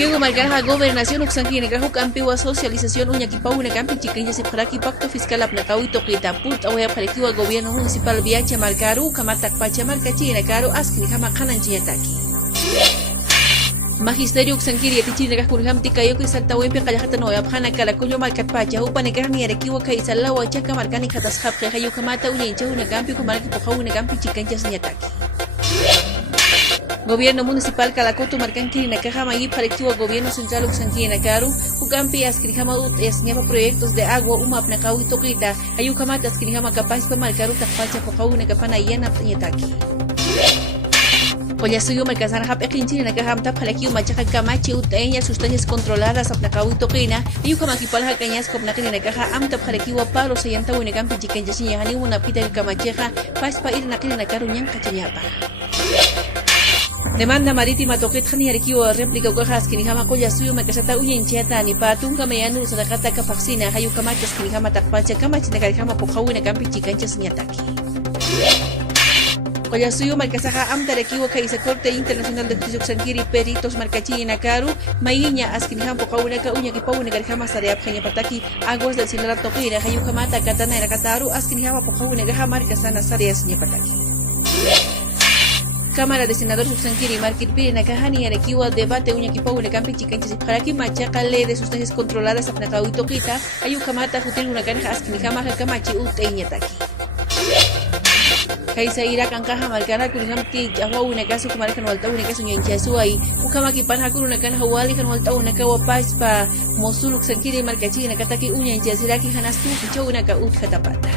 Kiego marcará gobernación uxanki negajo campi wa socialización uñaquipa una campi chiquilla se para pacto fiscal apnacao y toquita put awaya para gobierno municipal viacha marcaru kamatak pacha marcachi negaru askin kama kanan chiataki. Magisterio uxankiri yatichi negajo kurham tikayoko y salta wempe kayahata no yapjana kalakuyo marcat pacha upa negarni arequiwa kaisala wachaca marcani katashap kayo kamata uñencha una campi kumaraki poja una campi chiquilla chiataki. Gobierno municipal Calacoto marcanqui nakaja mayi parectivo gobierno central uxanqui nakaru ukampi askrihama ut esñapa proyectos de agua umap nakawi toquita ayukamata askrihama capaz pa marcaru takpacha pokau nakapana yana pñetaki. Oya suyo marcasana hap ekinchi nakaja amta palakiu machaja kamachi uteña sustancias controladas apnakawi toquina ayukamaki palha cañas kopnakini nakaja amta palakiu paro sayanta unekampi chikenjasinya hani una pita kamacheja paspa ir nakini nakaru ñanka chañapa. Demanda marítima toquet hani arkiwa réplica cojas que ni jama colla suyo marcasata uñencheta ni patunga meyanu sadakata kapaxina hayu kamachas que ni jama takpacha kamachina jama pojawina campi chicancha señataki. Colla suyo marcasaja amta arkiwa kaisa corte internacional de Tizoksankiri peritos marcachi nakaru mayiña askinijam pojawina ka uña que pawina garjama sarea pjaña pataki aguas del silara toquira hayu kamata katana era kataru askinijama pojawina gaja marcasana sarea señapataki. Cámara de Senadores Uxanquiri Marquirpiri Nakahani Arequiwa debate uñaquipa unekampi chicanchis paraki machaca ley de sustancias controladas apnacao y toquita ayukamata jutil una canja askinijama jakamachi uteñataki. Kaisa ira kankaja marcana kurihamti jawa unekasu kumarkan walta unekasu ñanchasu ahí ukamaki panha kur una canja wali kan walta unekawa paspa mosul Uxanquiri marcachi nakataki uñanchasiraki hanastu kicho unaka utjatapata.